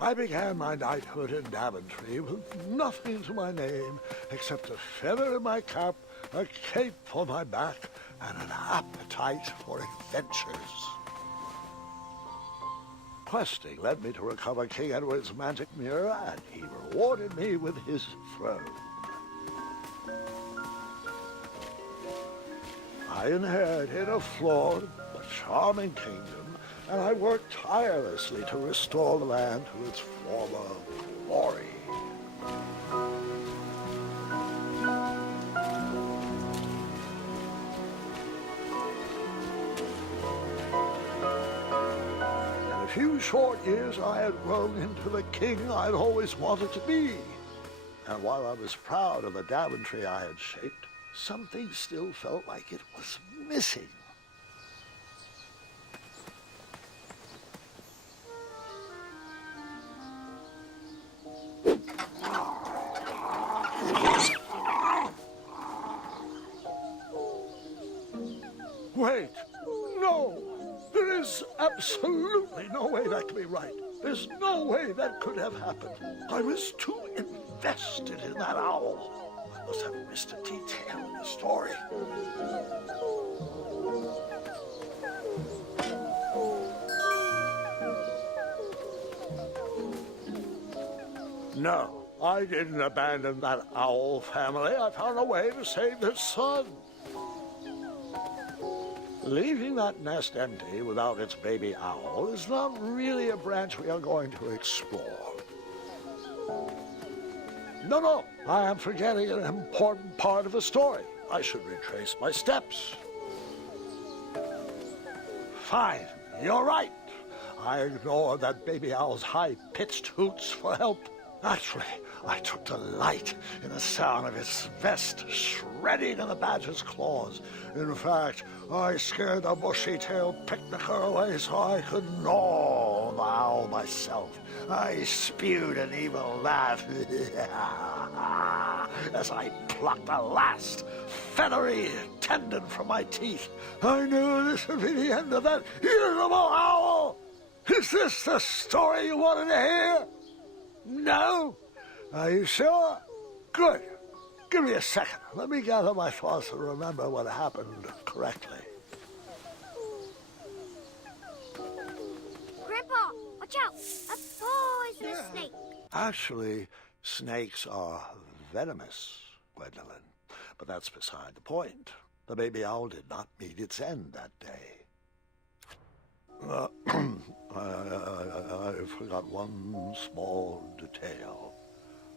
I began my knighthood in Daventry with nothing to my name except a feather in my cap, a cape on my back, and an appetite for adventures. Questing led me to recover King Edward's magic mirror, and he rewarded me with his throne. I inherited a flawed but charming kingdom, and I worked tirelessly to restore the land to its former glory. In a few short years, I had grown into the king I'd always wanted to be. And while I was proud of the Daventry I had shaped, something still felt like it was missing. Wait, no! There is absolutely no way that could be right. There's no way that could have happened. I was too invested in that owl. I must have missed a detail in the story. No, I didn't abandon that owl family. I found a way to save their son. Leaving that nest empty without its baby owl is not really a branch we are going to explore. No, I am forgetting an important part of the story. I should retrace my steps. Fine, you're right. I ignored that baby owl's high-pitched hoots for help. Actually, I took delight in the sound of its vest shredding in the badger's claws. In fact, I scared the bushy-tailed picnicker away so I could gnaw the owl myself. I spewed an evil laugh as I plucked the last feathery tendon from my teeth. I knew this would be the end of that irritable owl. Is this the story you wanted to hear? No? Are you sure? Good. Give me a second. Let me gather my thoughts and remember what happened correctly. Grandpa, watch out! A poisonous snake! Actually, snakes are venomous, Gwendolyn. But that's beside the point. The baby owl did not meet its end that day. I forgot one small detail.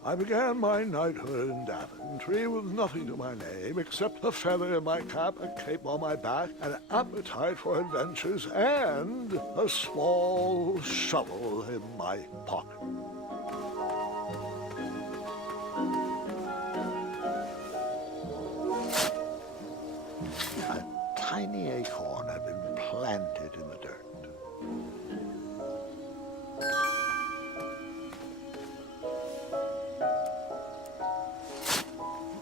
I began my knighthood in Daventry with nothing to my name except a feather in my cap, a cape on my back, an appetite for adventures, and a small shovel in my pocket. A tiny acorn had been planted in the dirt.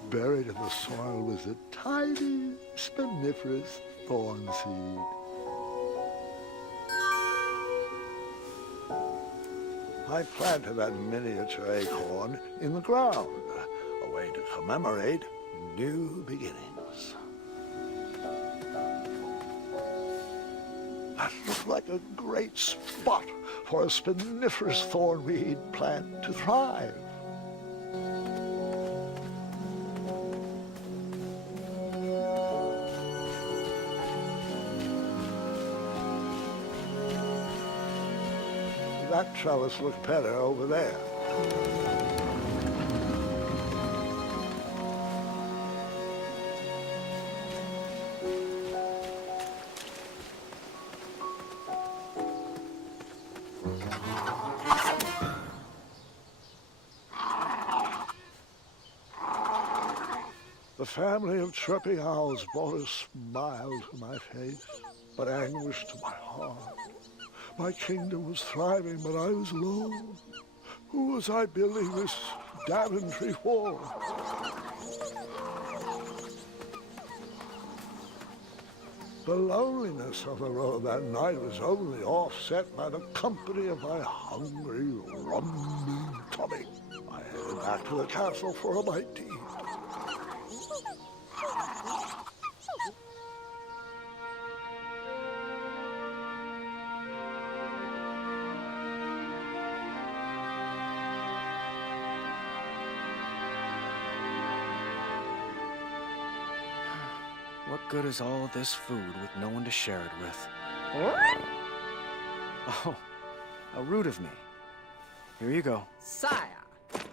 Buried in the soil was a tiny, spiniferous thorn seed. I planted that miniature acorn in the ground, a way to commemorate new beginnings. That looked like a great spot for a spiniferous thornweed plant to thrive. That trellis looked better over there. The family of chirping owls brought a smile to my face, but anguish to my heart. My kingdom was thriving, but I was alone. Who was I building this Daventry for? The loneliness of the road that night was only offset by the company of my hungry, rumbling tummy. I headed back to the castle for a bite to eat. What good is all this food with no one to share it with? Oh, how rude of me. Here you go. Sire,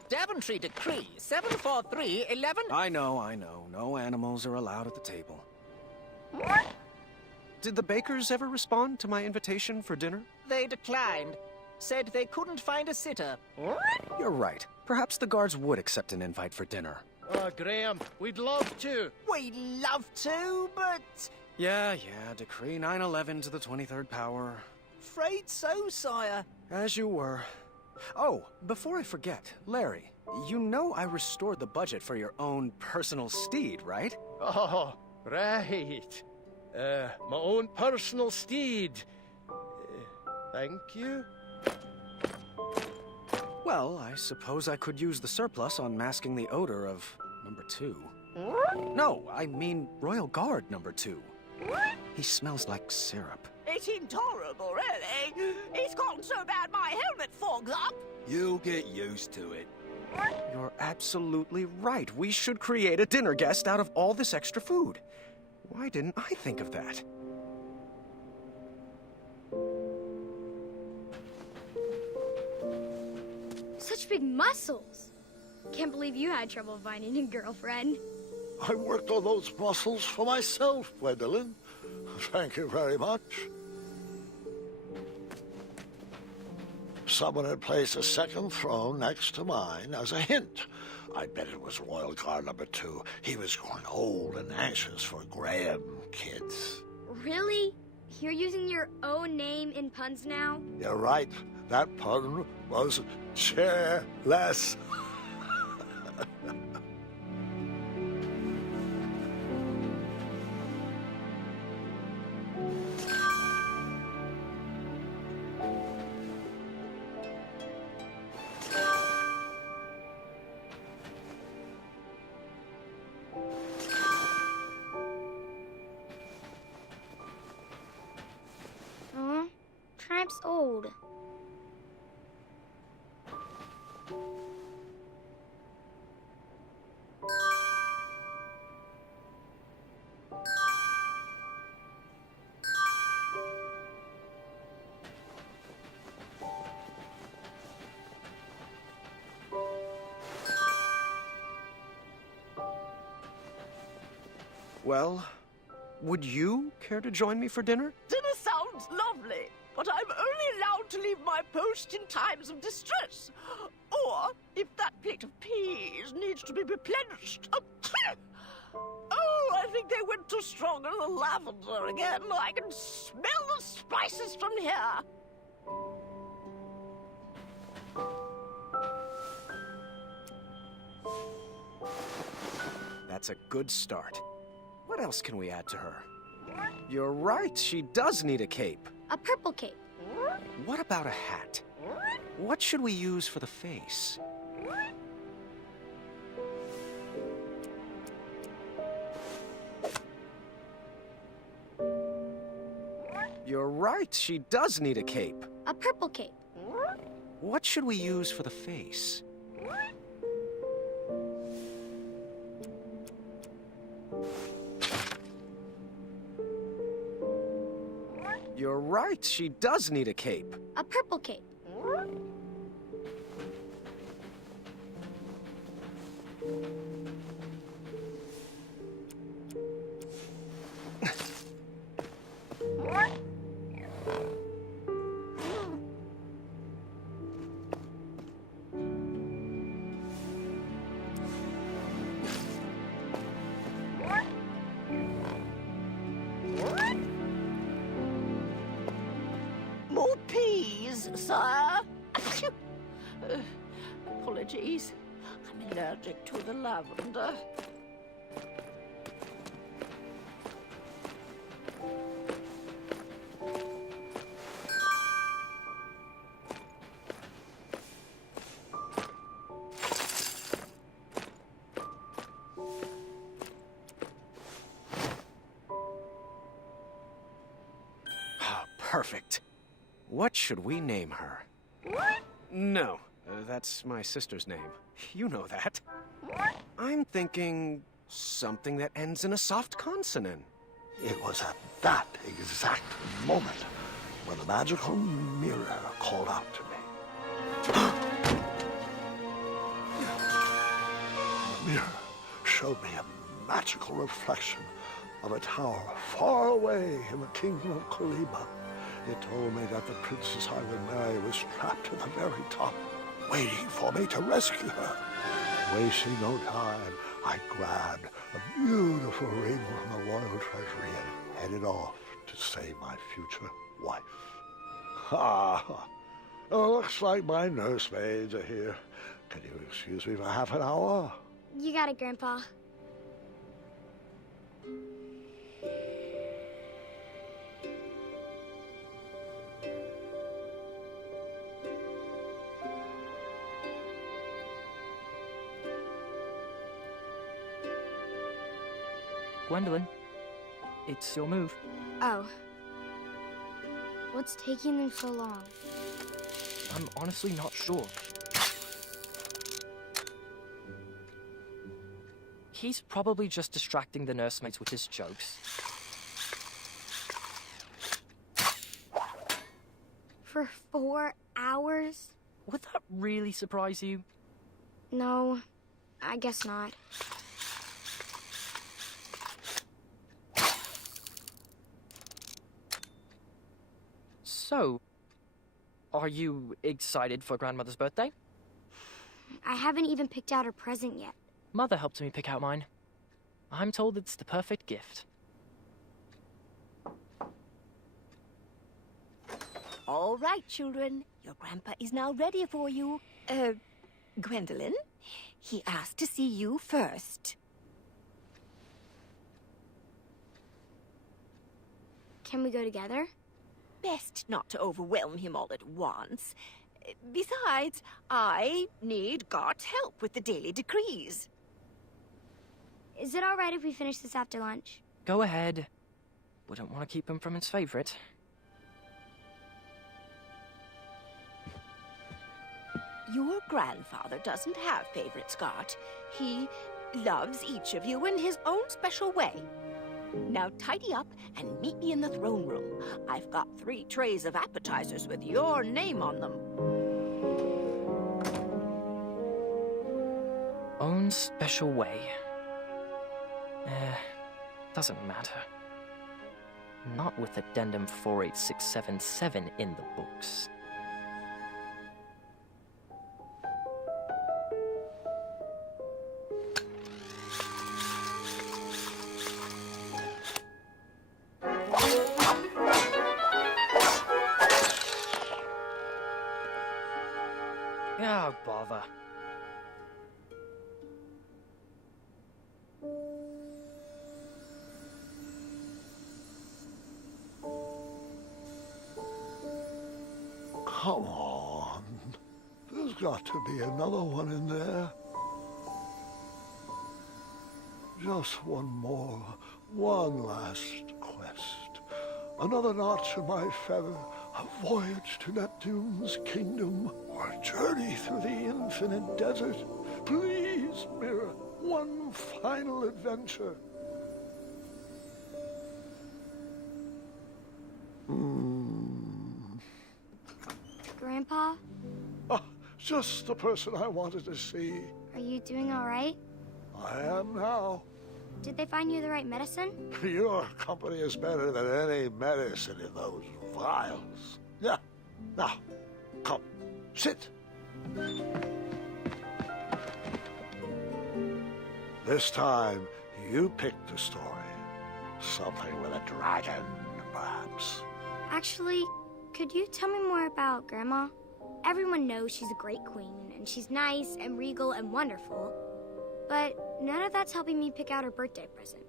Daventry Decree 74311. I know. No animals are allowed at the table. Did the bakers ever respond to my invitation for dinner? They declined. Said they couldn't find a sitter. You're right. Perhaps the guards would accept an invite for dinner. Graham, we'd love to. We love to, but... Yeah, Decree 911 to the 23rd power. Afraid so, sire. As you were. Oh, before I forget, Larry, you know I restored the budget for your own personal steed, right? Oh, right. My own personal steed. Thank you. Well, I suppose I could use the surplus on masking the odor of number 2. No, I mean Royal Guard number 2. He smells like syrup. It's intolerable, really. It's gotten so bad my helmet fogs up. You'll get used to it. You're absolutely right. We should create a dinner guest out of all this extra food. Why didn't I think of that? Such big muscles. Can't believe you had trouble finding a girlfriend. I worked on those muscles for myself, Gwendolyn. Thank you very much. Someone had placed a second throne next to mine as a hint. I bet it was Royal Guard number 2. He was growing old and anxious for Graham kids. Really? You're using your own name in puns now? You're right. That pun was chairless. Tramp's old. Well, would you care to join me for dinner? Dinner sounds lovely, but I'm only allowed to leave my post in times of distress. Or if that plate of peas needs to be replenished. Oh, I think they went too strong in the lavender again. I can smell the spices from here. That's a good start. What else can we add to her? You're right, she does need a cape. A purple cape. What about a hat? What should we use for the face? You're right, she does need a cape. A purple cape. What should we use for the face? You're right, she does need a cape. A purple cape. More peas, sire. Apologies. I'm allergic to the lavender. perfect. What should we name her? No, that's my sister's name. You know that. I'm thinking something that ends in a soft consonant. It was at that exact moment when the magical mirror called out to me. The mirror showed me a magical reflection of a tower far away in the kingdom of Koliba. It told me that the princess I would marry was trapped at the very top, waiting for me to rescue her. Wasting no time, I grabbed a beautiful ring from the royal treasury and headed off to save my future wife. Ha! Oh, looks like my nursemaids are here. Can you excuse me for half an hour? You got it, Grandpa. Gwendolyn, it's your move. Oh. What's taking them so long? I'm honestly not sure. He's probably just distracting the nursemaids with his jokes. For 4 hours? Would that really surprise you? No, I guess not. So, are you excited for Grandmother's birthday? I haven't even picked out her present yet. Mother helped me pick out mine. I'm told it's the perfect gift. All right, children. Your grandpa is now ready for you. Gwendolyn, he asked to see you first. Can we go together? Best not to overwhelm him all at once. Besides, I need God's help with the daily decrees. Is it all right if we finish this after lunch? Go ahead. Wouldn't want to keep him from his favorite. Your grandfather doesn't have favorites, Scott. He loves each of you in his own special way. Now tidy up and meet me in the throne room. I've got 3 trays of appetizers with your name on them. Own special way. Doesn't matter. Not with Addendum 48677 in the books. Oh, bother. Come on. There's got to be another one in there. Just one more. One last quest. Another notch in my feather. A voyage to Neptune's kingdom. Or a journey through the infinite desert. Please, Mirror. One final adventure. Grandpa, Ah, just the person I wanted to see. are you doing all right? I am now. Did they find you the right medicine? Your company is better than any medicine in those vials. Yeah. Now, come, sit. This time, you picked the story. Something with a dragon, perhaps. Actually, could you tell me more about Grandma? Everyone knows she's a great queen, and she's nice and regal and wonderful. But none of that's helping me pick out her birthday present.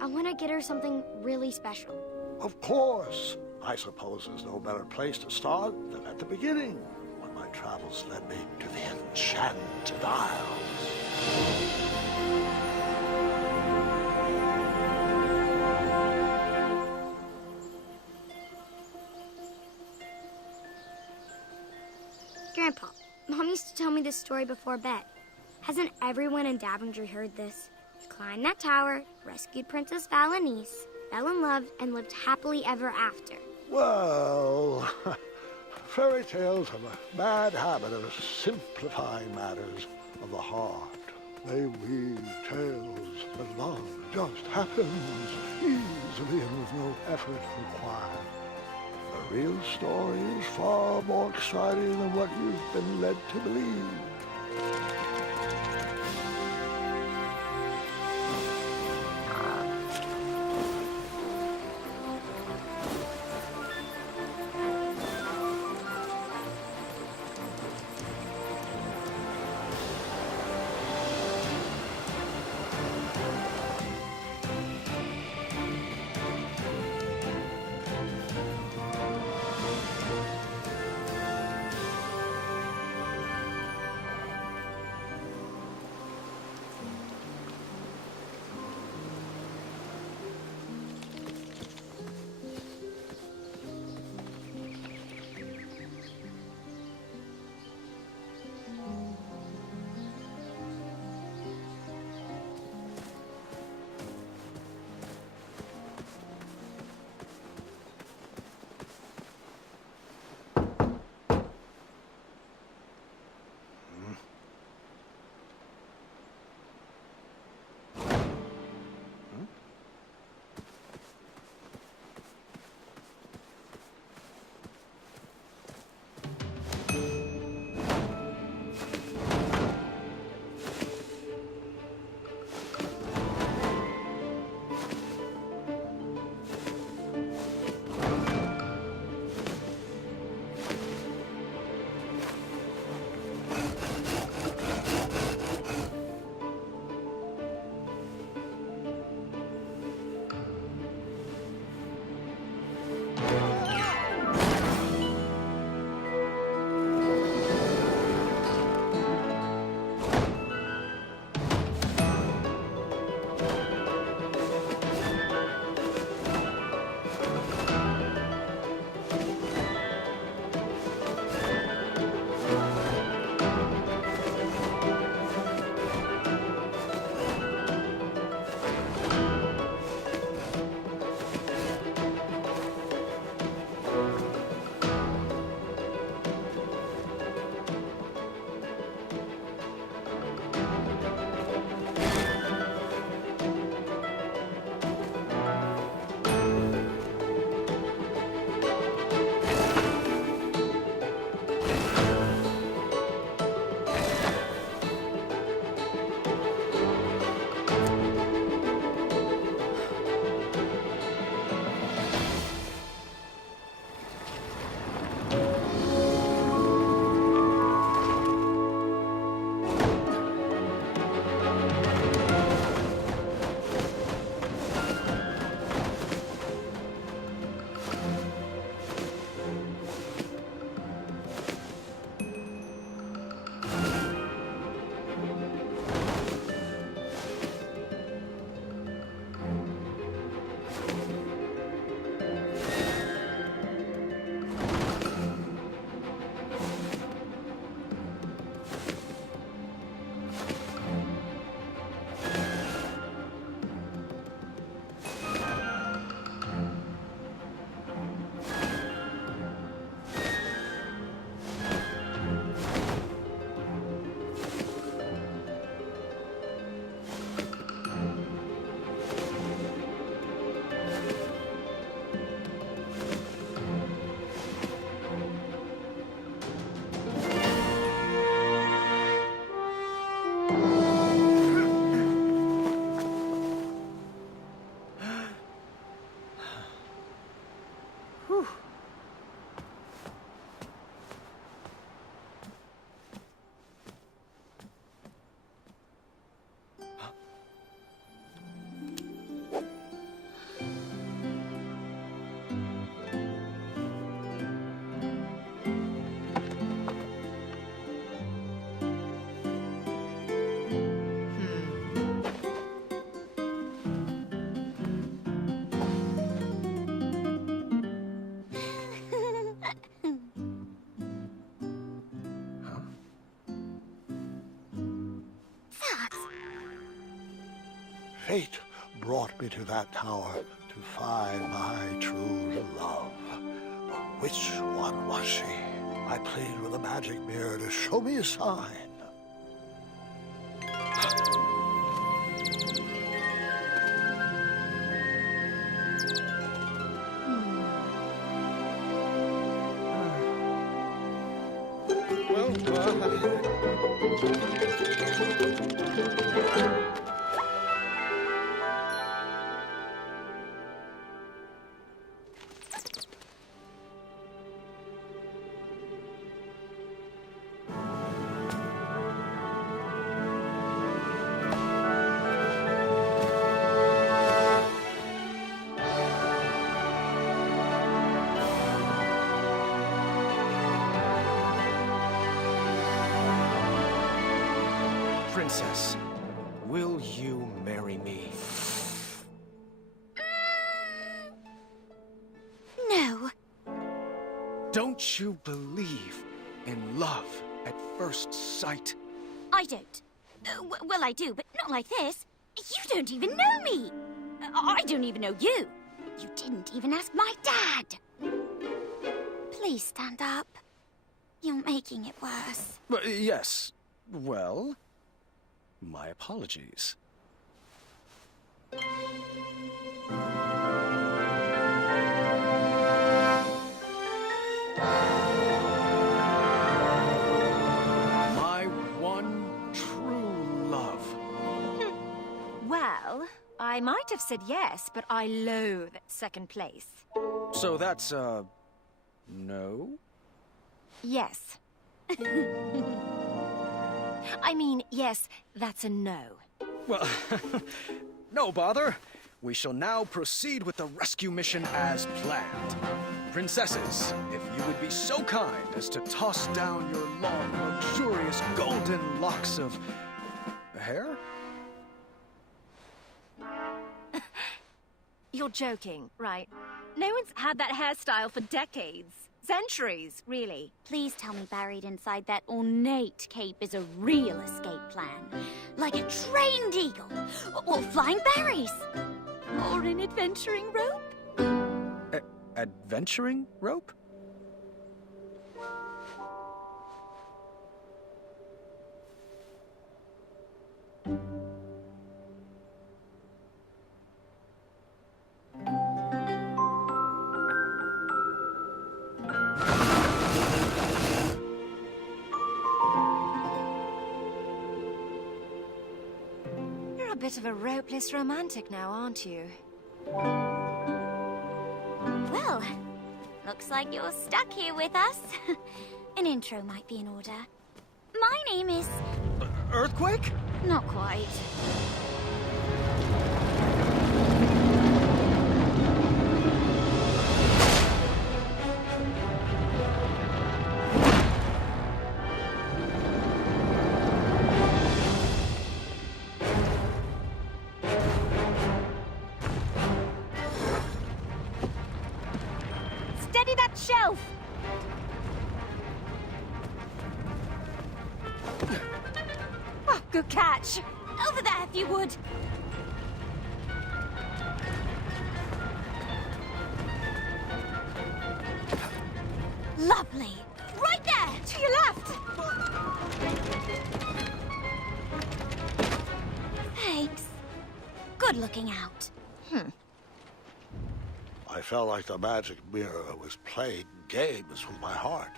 I want to get her something really special. Of course. I suppose there's no better place to start than at the beginning, when my travels led me to the Enchanted Isles. Grandpa, Mom used to tell me this story before bed. Hasn't everyone in Daventry heard this? He climbed that tower, rescued Princess Valenice, fell in love, and lived happily ever after. Well, fairy tales have a bad habit of simplifying matters of the heart. They weave tales that love just happens easily and with no effort required. The real story is far more exciting than what you've been led to believe. Fate brought me to that tower to find my true love. But which one was she? I plead with the magic mirror to show me a sign. Princess, will you marry me? No. Don't you believe in love at first sight? I don't. Well, I do, but not like this. You don't even know me. I don't even know you. You didn't even ask my dad. Please stand up. You're making it worse. Yes. Well, my apologies. My one true love. Well, I might have said yes, but I loathe second place. So that's, no? Yes. I mean, yes, that's a no. Well, no bother. We shall now proceed with the rescue mission as planned. Princesses, if you would be so kind as to toss down your long, luxurious golden locks of hair? You're joking, right? No one's had that hairstyle for decades. Centuries, really. Please tell me buried inside that ornate cape is a real escape plan. Like a trained eagle, or flying berries, or an adventuring rope. Adventuring rope? You're a bit of a ropeless romantic now, aren't you? Well, looks like you're stuck here with us. An intro might be in order. My name is... Earthquake? Not quite. Steady that shelf! Oh, good catch. Over there, if you would. Lovely. Right there! To your left! Thanks. Good looking out. I felt like the magic mirror was playing games with my heart.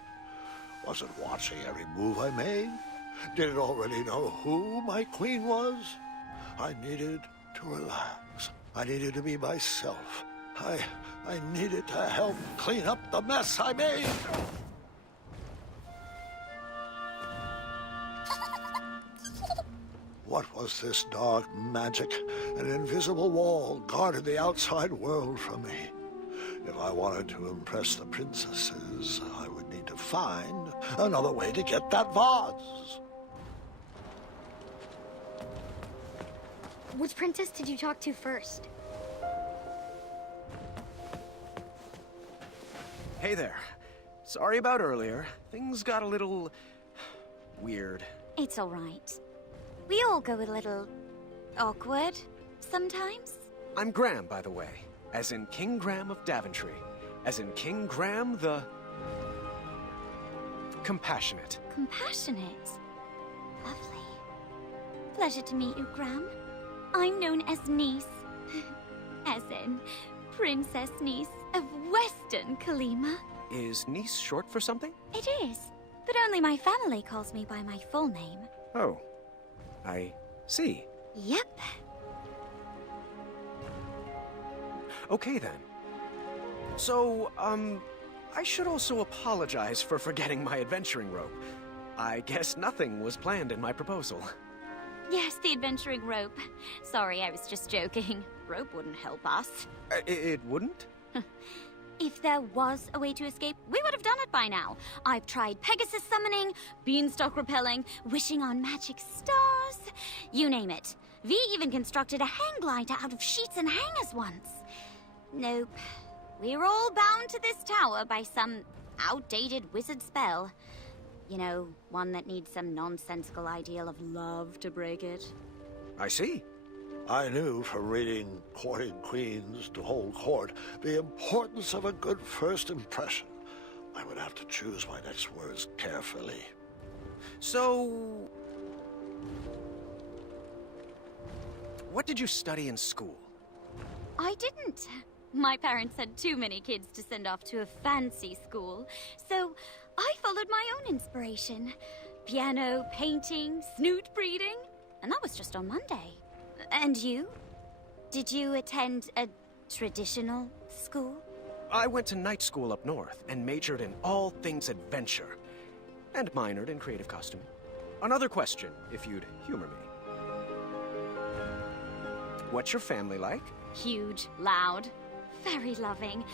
Was it watching every move I made? Did it already know who my queen was? I needed to relax. I needed to be myself. I needed to help clean up the mess I made. What was this dark magic? An invisible wall guarded the outside world from me. If I wanted to impress the princesses, I would need to find another way to get that vase. Which princess did you talk to first? Hey there. Sorry about earlier. Things got a little... weird. It's all right. We all go a little awkward sometimes. I'm Graham, by the way. As in King Graham of Daventry. As in King Graham the... Compassionate. Compassionate. Lovely. Pleasure to meet you, Graham. I'm known as Niece. As in Princess Niece of Western Kalima. Is niece short for something? It is, but only my family calls me by my full name. Oh. I see. Yep. Okay then. So, I should also apologize for forgetting my adventuring rope. I guess nothing was planned in my proposal. Yes, the adventuring rope. Sorry, I was just joking. Rope wouldn't help us. It wouldn't? If there was a way to escape, we would have done it by now. I've tried Pegasus summoning, beanstalk repelling, wishing on magic stars. You name it. V even constructed a hang glider out of sheets and hangers once. Nope. We're all bound to this tower by some outdated wizard spell. You know, one that needs some nonsensical ideal of love to break it. I see. I knew from reading Courting Queens to Hold Court the importance of a good first impression. I would have to choose my next words carefully. So... what did you study in school? I didn't. My parents had too many kids to send off to a fancy school, so I followed my own inspiration. Piano, painting, snoot breeding, and that was just on Monday. And you? Did you attend a traditional school? I went to night school up north and majored in all things adventure. And minored in creative costuming. Another question, if you'd humor me. What's your family like? Huge, loud, very loving,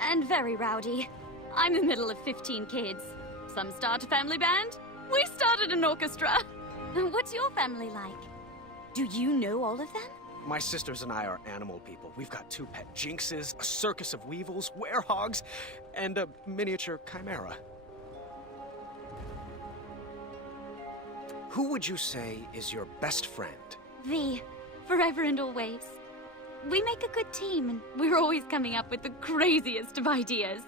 and very rowdy. I'm the middle of 15 kids. Some start a family band. We started an orchestra. What's your family like? Do you know all of them? My sisters and I are animal people. We've got 2 pet jinxes, a circus of weevils, werehogs, and a miniature chimera. Who would you say is your best friend? V, forever and always. We make a good team, and we're always coming up with the craziest of ideas.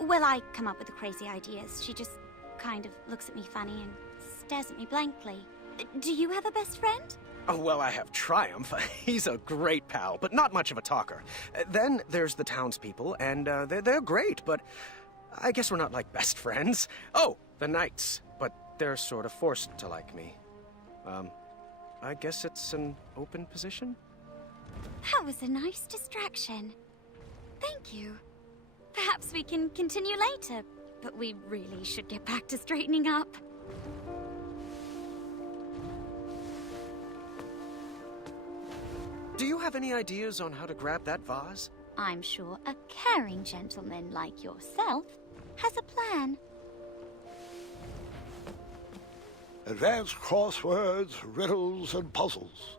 Well, I come up with the crazy ideas. She just kind of looks at me funny and stares at me blankly. Do you have a best friend? Oh, well, I have Triumph. He's a great pal, but not much of a talker. Then there's the townspeople, and they're great, but I guess we're not like best friends. Oh, the knights, but they're sort of forced to like me. I guess it's an open position? That was a nice distraction. Thank you. Perhaps we can continue later, but we really should get back to straightening up. Do you have any ideas on how to grab that vase? I'm sure a caring gentleman like yourself has a plan. Advanced crosswords, riddles, and puzzles.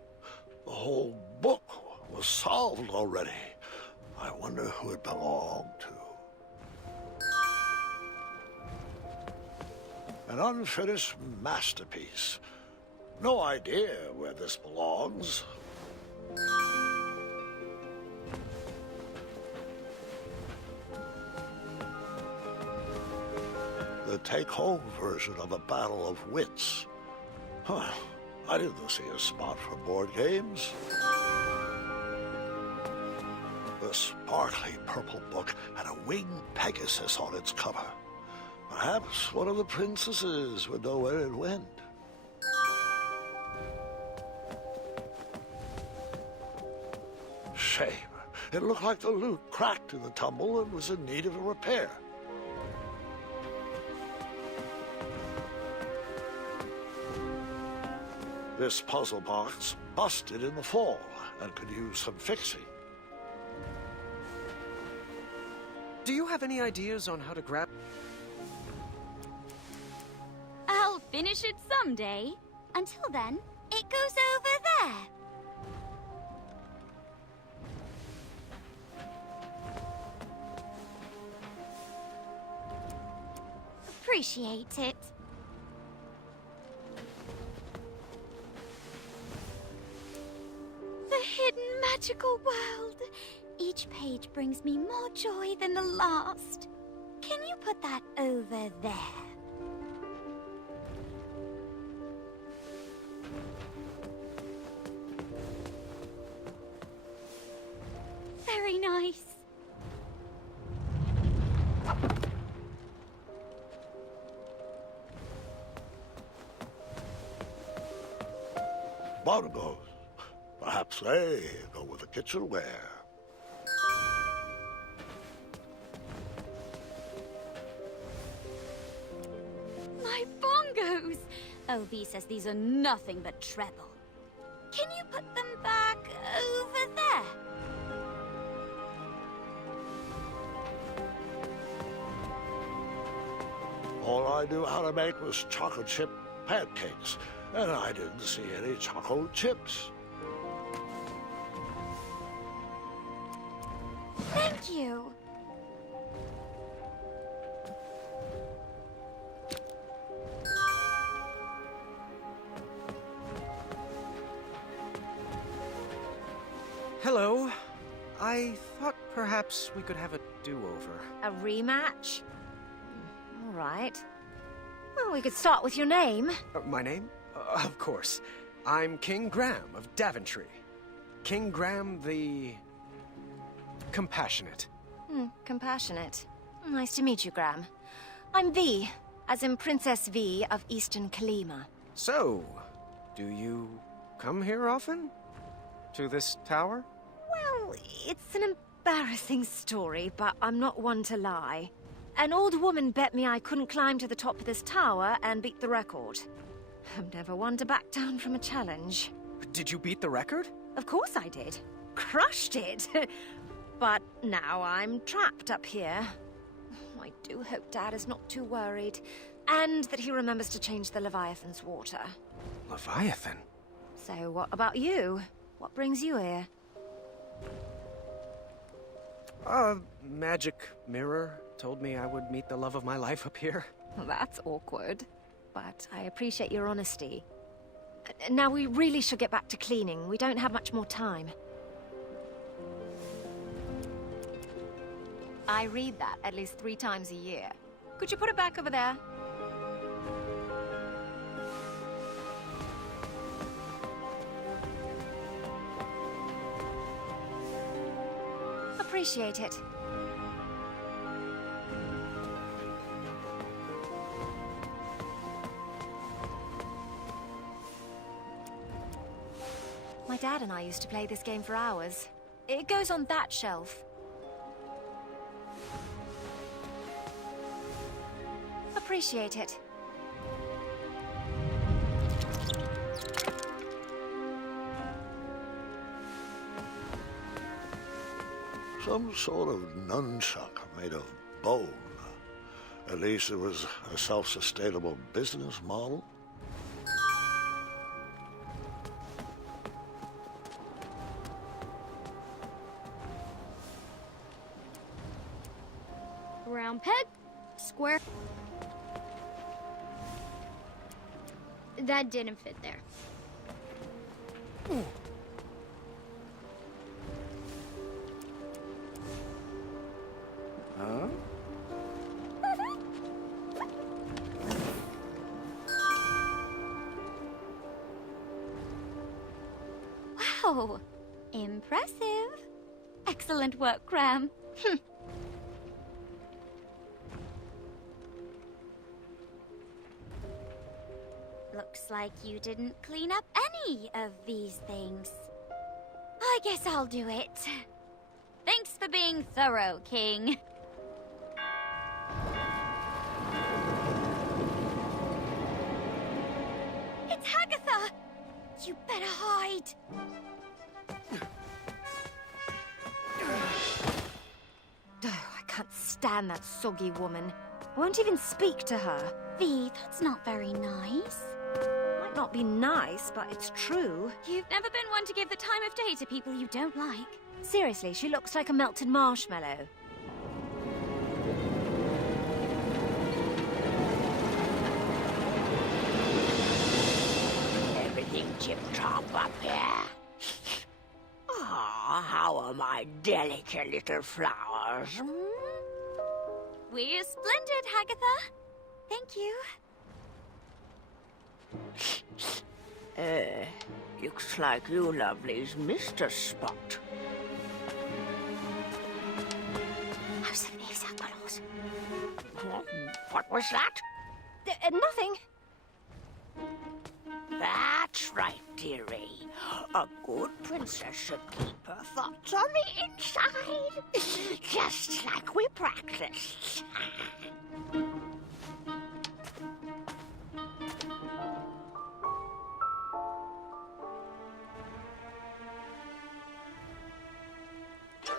The whole book was solved already. I wonder who it belonged to. An unfinished masterpiece. No idea where this belongs. The take-home version of a battle of wits. Huh. I didn't see a spot for board games. The sparkly purple book had a winged Pegasus on its cover. Perhaps one of the princesses would know where it went. Shame. It looked like the loot cracked in the tumble and was in need of a repair. This puzzle box busted in the fall and could use some fixing. Do you have any ideas on how to grab... I'll finish it someday. Until then, it goes over there. Appreciate it. The hidden magical world. Each page brings me more joy than the last. Can you put that over there? Very nice. Bongos. Perhaps they go with the kitchenware. My bongos! OB says these are nothing but treble. Can you put them back over there? All I knew how to make was chocolate chip pancakes, and I didn't see any chocolate chips. Thank you. Hello. I thought perhaps we could have a do-over. A rematch? All right. Well, we could start with your name. My name? Of course. I'm King Graham of Daventry. King Graham the... Compassionate. Compassionate. Nice to meet you, Graham. I'm V, as in Princess V of Eastern Kalima. So, do you come here often? To this tower? Well, it's an embarrassing story, but I'm not one to lie. An old woman bet me I couldn't climb to the top of this tower and beat the record. I'm never one to back down from a challenge. Did you beat the record? Of course I did. Crushed it. But now I'm trapped up here. I do hope Dad is not too worried. And that he remembers to change the Leviathan's water. Leviathan? So what about you? What brings you here? Magic mirror told me I would meet the love of my life up here. That's awkward. But I appreciate your honesty. Now we really should get back to cleaning. We don't have much more time. I read that at least 3 times a year. Could you put it back over there? Appreciate it. My dad and I used to play this game for hours. It goes on that shelf. Appreciate it. Some sort of nunchuck made of bone. At least it was a self-sustainable business model. Round peg, square. That didn't fit there. Huh? Wow, impressive. Excellent work, Graham. Looks like you didn't clean up any of these things. I guess I'll do it. Thanks for being thorough, King. It's Hagatha! You better hide. I can't stand that soggy woman. I won't even speak to her. V, that's not very nice. Might not be nice, but it's true. You've never been one to give the time of day to people you don't like. Seriously, she looks like a melted marshmallow. Everything tip-top up here. my delicate little flowers? Hmm? We're splendid, Hagatha. Thank you. Looks like you lovelies missed a spot. What was that? Nothing. That's right, dearie. A good princess should keep her thoughts on the inside, just like we practiced.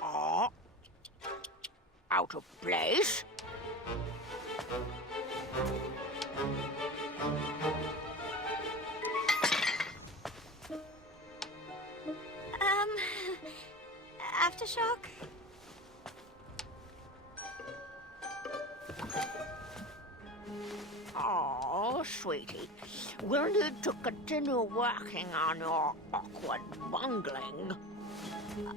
Oh, out of place. Aftershock? Oh, sweetie, we'll need to continue working on your awkward bungling.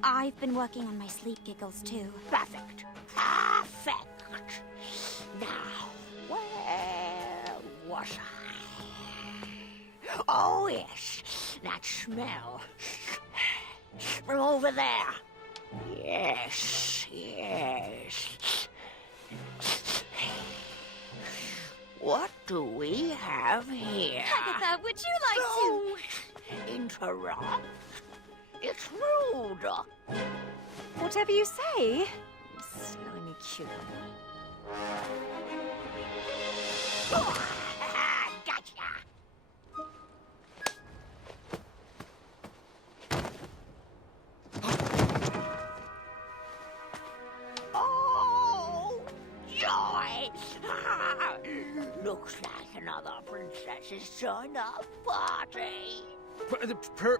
I've been working on my sleep giggles, too. Perfect. Perfect. Now, where was I? Oh, yes, that smell. From over there. Yes, yes. What do we have here? Hagatha, would you like Don't interrupt. It's rude. Whatever you say. Slimy cucumber. Gotcha. Oh, joy! Looks like another princess's joined-up party.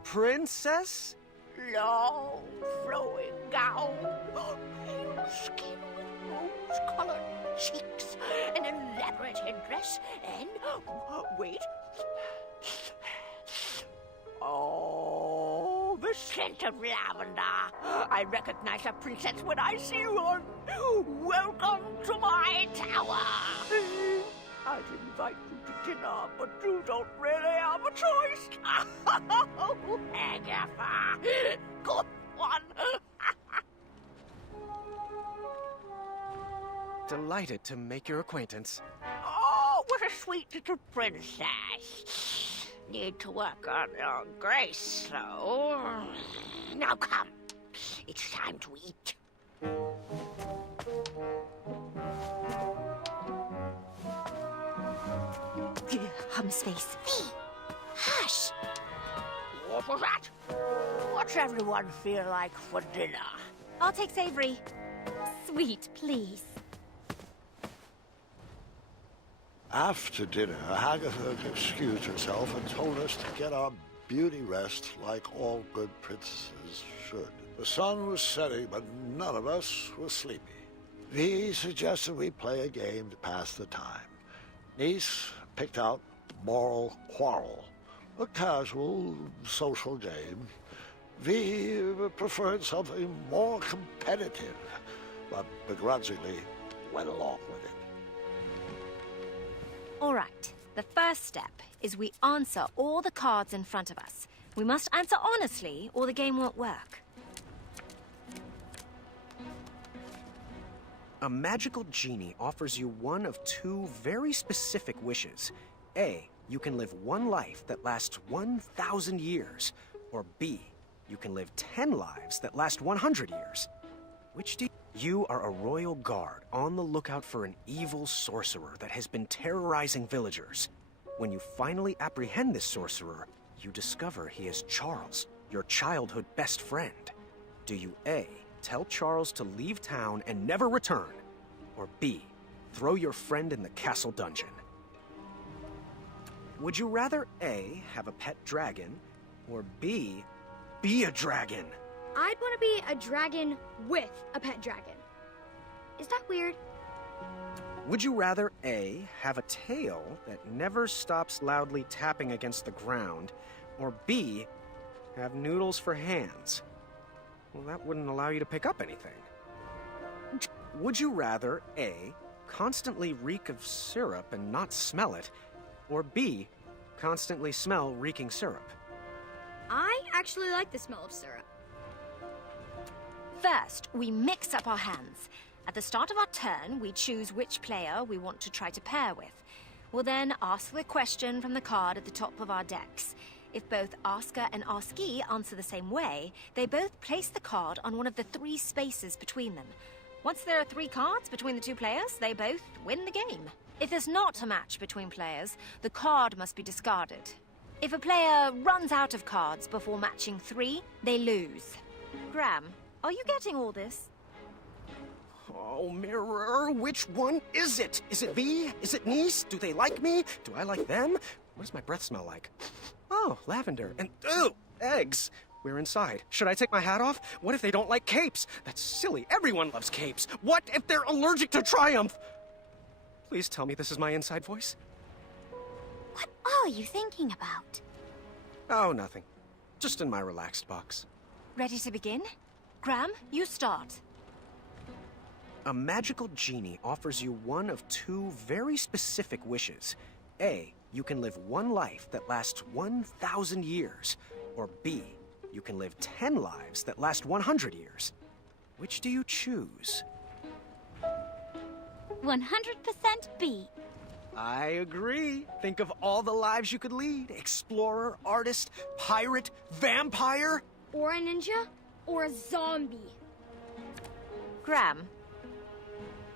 Princess? Long, flowing gown, pale skin with rose-colored cheeks, an elaborate headdress, and... wait. Oh, the scent of lavender. I recognize a princess when I see one. Welcome to my tower. I'd invite you to dinner, but you don't really have a choice. Agatha, good one. Delighted to make your acquaintance. Oh, what a sweet little princess. Need to work on your grace, though. Now come, it's time to eat. Hum's face. Hush! What was that? What's everyone feel like for dinner? I'll take savory. Sweet, please. After dinner, Agatha excused herself and told us to get our beauty rest like all good princesses should. The sun was setting, but none of us were sleepy. Vi suggested we play a game to pass the time. Niece picked out Moral Quarrel, a casual social game. Vi preferred something more competitive, but begrudgingly went along with it. All right. The first step is we answer all the cards in front of us. We must answer honestly, or the game won't work. A magical genie offers you one of two very specific wishes. A, you can live one life that lasts 1,000 years. Or B, you can live 10 lives that last 100 years. Which do you are a royal guard on the lookout for an evil sorcerer that has been terrorizing villagers. When you finally apprehend this sorcerer, you discover he is Charles, your childhood best friend. Do you A, tell Charles to leave town and never return? Or B, throw your friend in the castle dungeon? Would you rather A, have a pet dragon, or B, be a dragon? I'd want to be a dragon with a pet dragon. Is that weird? Would you rather A, have a tail that never stops loudly tapping against the ground, or B, have noodles for hands? Well, that wouldn't allow you to pick up anything. Would you rather A, constantly reek of syrup and not smell it, or B, constantly smell reeking syrup? I actually like the smell of syrup. First, we mix up our hands. At the start of our turn, we choose which player we want to try to pair with. We'll then ask the question from the card at the top of our decks. If both asker and askee answer the same way, they both place the card on one of the 3 spaces between them. Once there are 3 cards between the 2 players, they both win the game. If there's not a match between players, the card must be discarded. If a player runs out of cards before matching 3, they lose. Graham, are you getting all this? Oh, Mirror, which one is it? Is it V? Is it Niece? Do they like me? Do I like them? What does my breath smell like? Oh, lavender. And, ew, eggs. We're inside. Should I take my hat off? What if they don't like capes? That's silly. Everyone loves capes. What if they're allergic to Triumph? Please tell me this is my inside voice. What are you thinking about? Oh, nothing. Just in my relaxed box. Ready to begin? Graham, you start. A magical genie offers you one of 2 very specific wishes. A, you can live 1 life that lasts 1,000 years. Or B, you can live 10 lives that last 100 years. Which do you choose? 100% B. I agree. Think of all the lives you could lead. Explorer, artist, pirate, vampire. Or a ninja, or a zombie. Graham,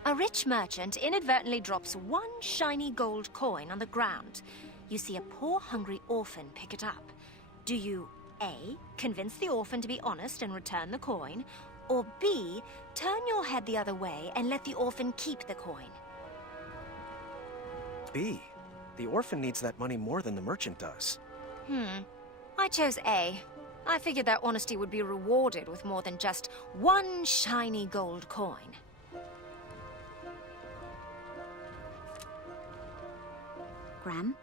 a rich merchant inadvertently drops 1 shiny gold coin on the ground. You see a poor, hungry orphan pick it up. Do you A, convince the orphan to be honest and return the coin, or B, turn your head the other way and let the orphan keep the coin? B, the orphan needs that money more than the merchant does. I chose A. I figured that honesty would be rewarded with more than just 1 shiny gold coin. Graham?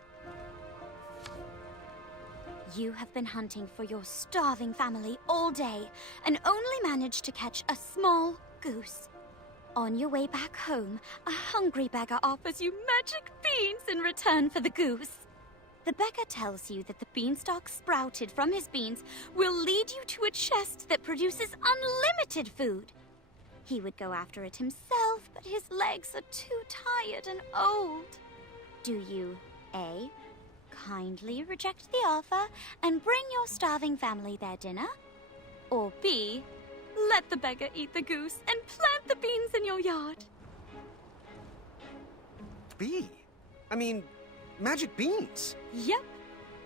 You have been hunting for your starving family all day and only managed to catch a small goose. On your way back home, a hungry beggar offers you magic beans in return for the goose. The beggar tells you that the beanstalk sprouted from his beans will lead you to a chest that produces unlimited food. He would go after it himself, but his legs are too tired and old. Do you A, kindly reject the offer and bring your starving family their dinner? Or B, let the beggar eat the goose and plant the beans in your yard? B? I mean, magic beans. Yep,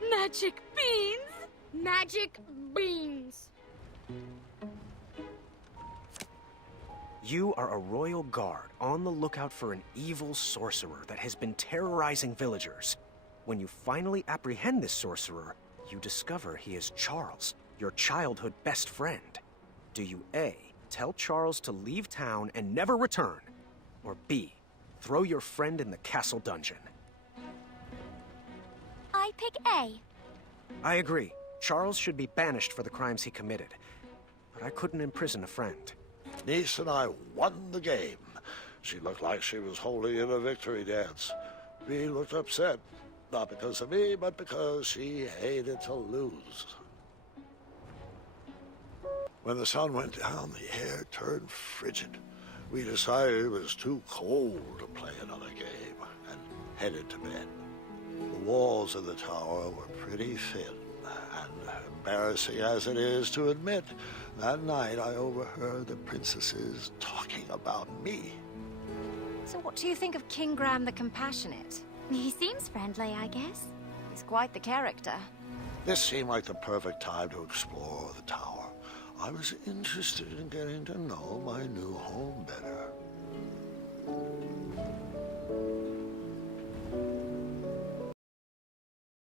magic beans. Magic beans. You are a royal guard on the lookout for an evil sorcerer that has been terrorizing villagers. When you finally apprehend this sorcerer, you discover he is Charles, your childhood best friend. Do you A, tell Charles to leave town and never return? Or B, throw your friend in the castle dungeon? I pick A. I agree. Charles should be banished for the crimes he committed. But I couldn't imprison a friend. Niece and I won the game. She looked like she was holding in a victory dance. B looked upset, not because of me, but because she hated to lose. When the sun went down, the air turned frigid. We decided it was too cold to play another game and headed to bed. The walls of the tower were pretty thin, and embarrassing as it is to admit, that night I overheard the princesses talking about me. So what do you think of King Graham the Compassionate? He seems friendly, I guess. He's quite the character. This seemed like the perfect time to explore the tower. I was interested in getting to know my new home better.